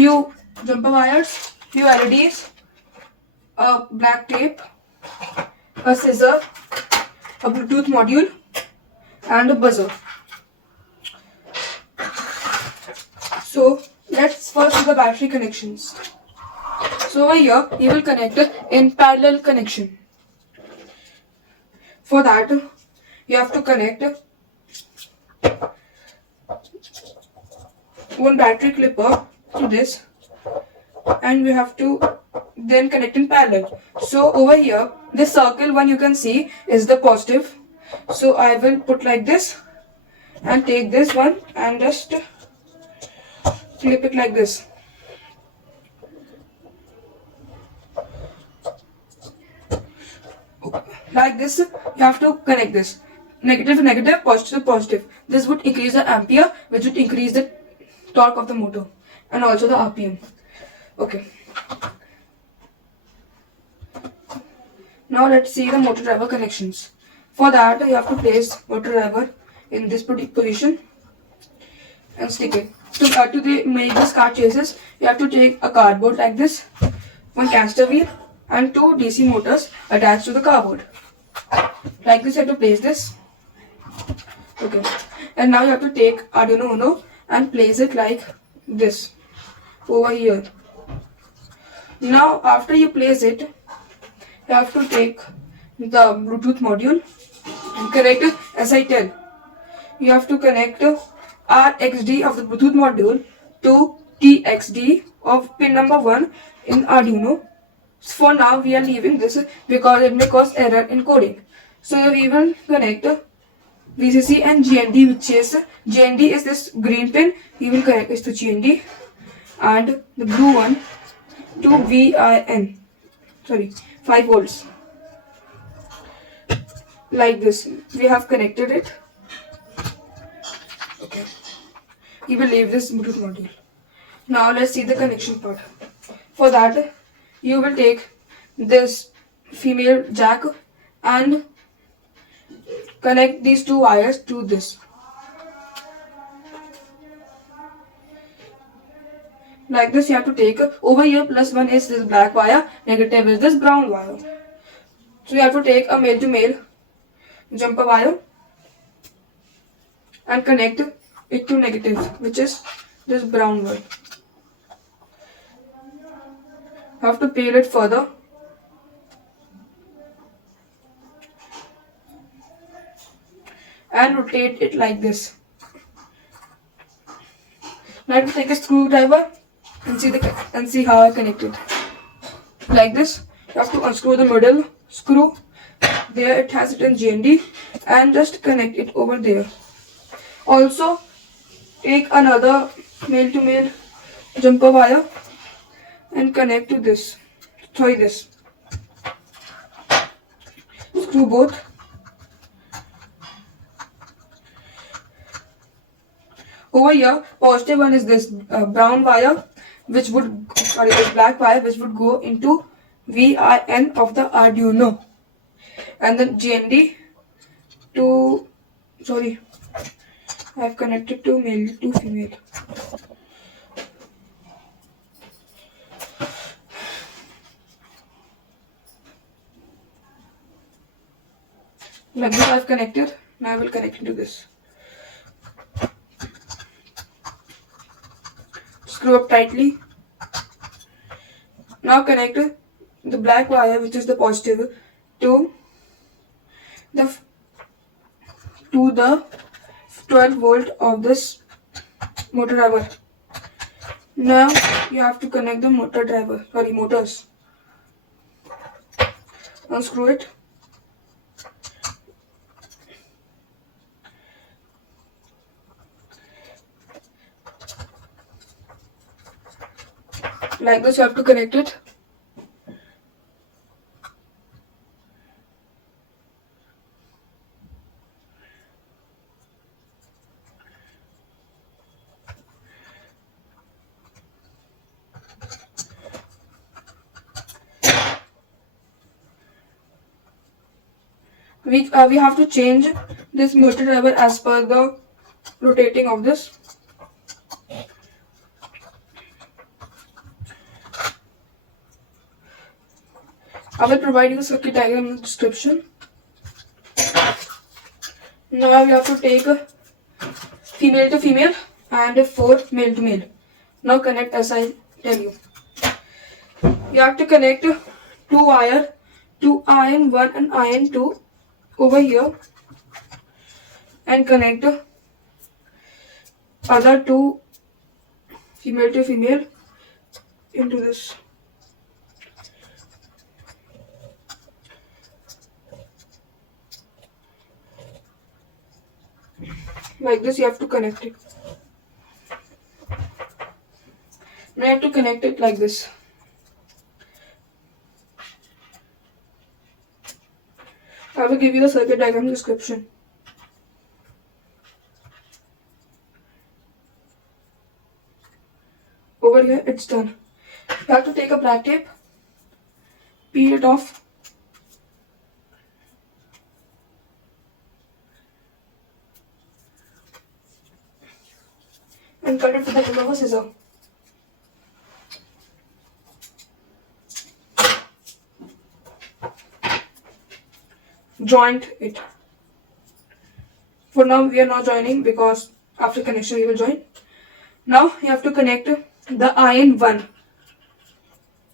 few jumper wires, few LEDs, a black tape, a scissor, a Bluetooth module, and a buzzer. So let's first do the battery connections. So over here you will connect in parallel connection. For that you have to connect one battery clipper to this, and we have to then connect in parallel. So over here this circle one you can see is the positive. So I will put like this and take this one and just clip it like this. Like this you have to connect this. Negative to negative, positive to positive. This would increase the ampere, which would increase the torque of the motor and also the RPM. Okay. Now let's see the motor driver connections. For that you have to place motor driver in this position and stick it. To make this car chases, you have to take a cardboard like this, one caster wheel and two DC motors attached to the cardboard. Like this you have to place this. Okay. And now you have to take Arduino Uno and place it like this over here. Now after you place it, you have to take the Bluetooth module and connect it as I tell. You have to connect RXD of the Bluetooth module to TXD of pin number 1 in Arduino. So for now we are leaving this because it may cause error in coding. So we will connect VCC and GND, which is GND is this green pin. We will connect this to GND and the blue one to VIN. Sorry, 5 volts. Like this. We have connected it. Okay. We will leave this Bluetooth module. Now let's see the connection part. For that, you will take this female jack and connect these two wires to this. Like this you have to take over here +1 is this black wire, negative is this brown wire. So you have to take a male to male jumper wire and connect it to negative, which is this brown one. You have to peel it further and rotate it like this. Now I have to take a screwdriver and see how I connect it. Like this, you have to unscrew the middle screw. There it has it in GND and just connect it over there. Also take another male to male jumper wire and connect to this. Sorry, this. Screw both. Over here, positive one is this brown wire, this black wire, which would go into VIN of the Arduino, and then GND to, sorry, I have connected to male to female. Like this I have connected. Now I will connect into this. Screw up tightly. Now connect the black wire, which is the positive, to the 12 volt of this motor driver. Now you have to connect the motors. Unscrew it. Like this you have to connect it. We have to change this motor driver as per the rotating of this. I will provide you the circuit diagram in the description. Now you have to take a female to female and 4 male to male. Now connect as I tell you. You have to connect 2 wire, 2 iron 1 and iron 2 over here, and connect other 2 female to female into this. Like this you have to connect it. Now you have to connect it like this. I will give you the circuit diagram description. Over here it's done. You have to take a black tape, peel it off, and cut it with the help of a scissor. Joint it. For now we are not joining because after connection we will join. Now you have to connect the iron 1,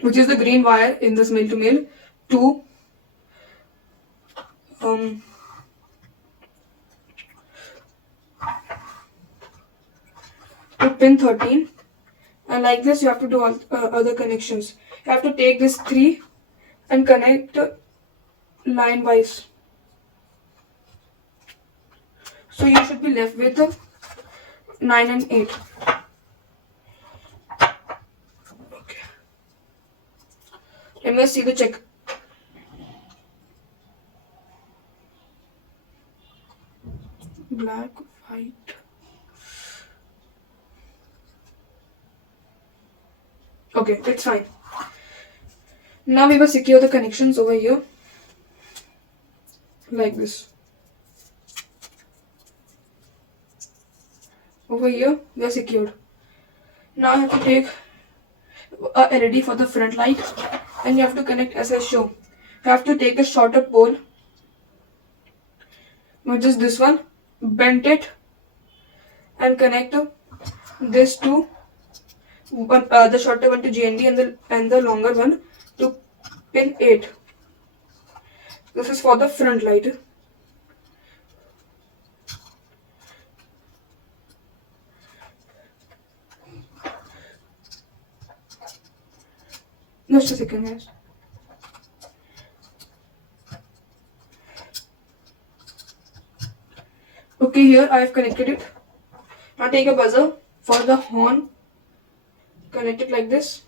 which is the green wire in this male to male, to pin 13, and like this you have to do all other connections. You have to take this 3 and connect line wise. So you should be left with 9 and 8. Okay. Let me see the check. Black, white. Okay, that's fine. Now we will secure the connections over here. Like this. Over here we are secured. Now I have to take a LED for the front light, and you have to connect as I show. You have to take the shorter pole, which is this one, bend it and connect this to the shorter one to GND and the longer one to pin 8. This is for the front light. Just a second, guys. Okay, here I have connected it. Now take a buzzer for the horn. Connect it like this.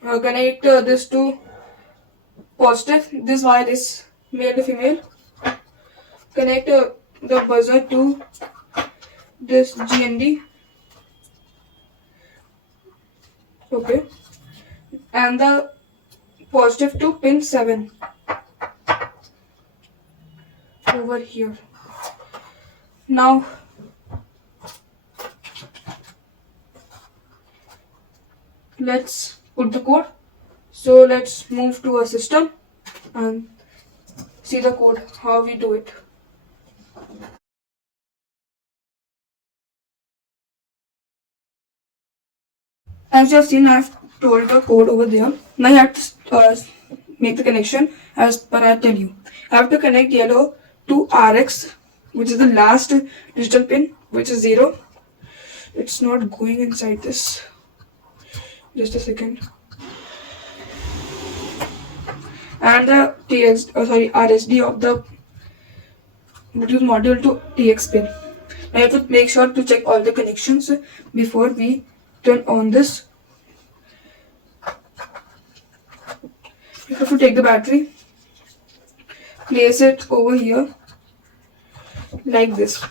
Connect this to positive. This wire is male to female. Connect the buzzer to this GND. Okay. And the positive to pin 7 over here. Now let's put the code. So let's move to a system and see the code, how we do it. As you have seen, I have told the code over there. Now you have to make the connection as per I tell you. I have to connect yellow to RX, which is the last digital pin, which is 0. It's not going inside this. Just a second. And the RSD of the Bluetooth module to TX pin. Now you have to make sure to check all the connections before we turn on this. You have to take the battery, place it over here like this.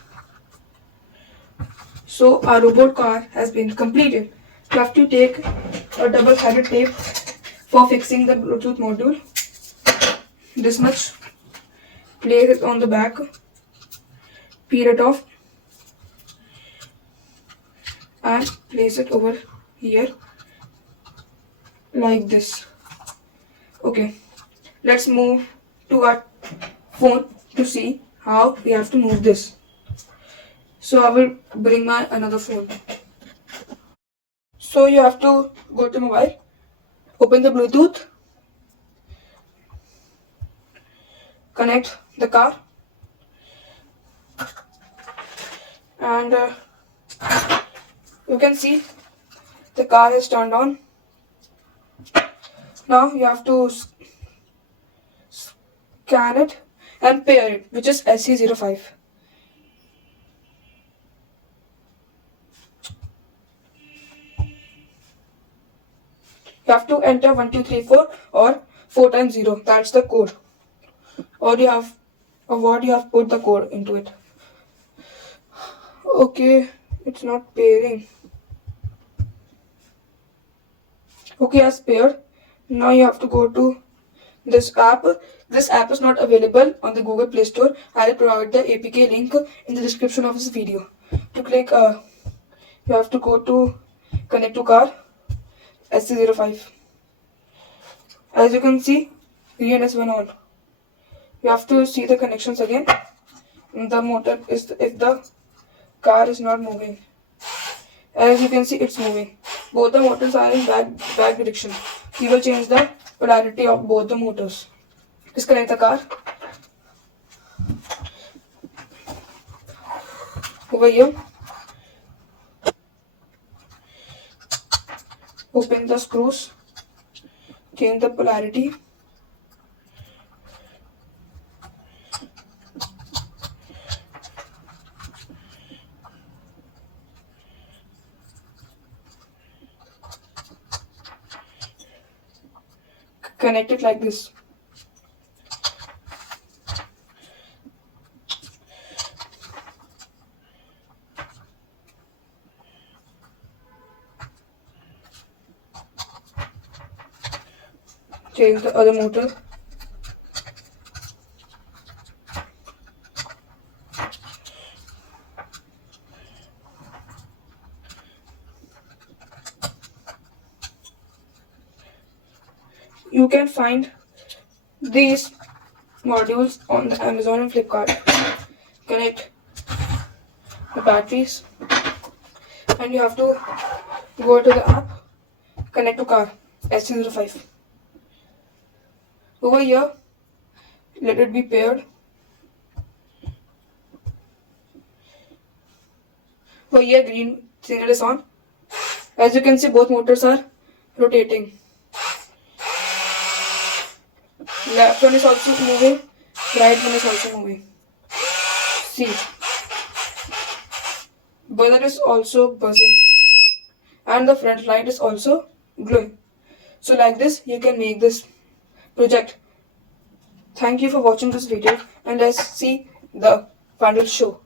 So our robot car has been completed. You have to take a double-sided tape for fixing the Bluetooth module. This much. Place it on the back. Peel it off. And place it over here like this. Okay, let's move to our phone to see how we have to move this. So I will bring my another phone. So you have to go to mobile, open the Bluetooth, connect the car, and you can see the car is turned on. Now you have to scan it and pair it, which is SC05. You have to enter 1234 or 4 times 0. That's the code. Or what you have put the code into it. Okay, it's not pairing. Okay, as paired. Now you have to go to this app. This app is not available on the Google Play Store. I will provide the APK link in the description of this video. To click, you have to go to connect to car SC05. As you can see, green is one on. You have to see the connections again. The motor is if the car is not moving. As you can see, it's moving. Both the motors are in back direction. We will change the polarity of both the motors. Disconnect the car. Over here. Open the screws. Change the polarity. Connect it like this. Change the other motor. You can find these modules on the Amazon and Flipkart. Connect the batteries, and you have to go to the app, connect to car SC05. Over here, let it be paired. Over here, green signal is on. As you can see, both motors are rotating. Left one is also moving, right one is also moving. See, buzzer is also buzzing, and the front light is also glowing. So like this, you can make this project. Thank you for watching this video, and let's see the final show.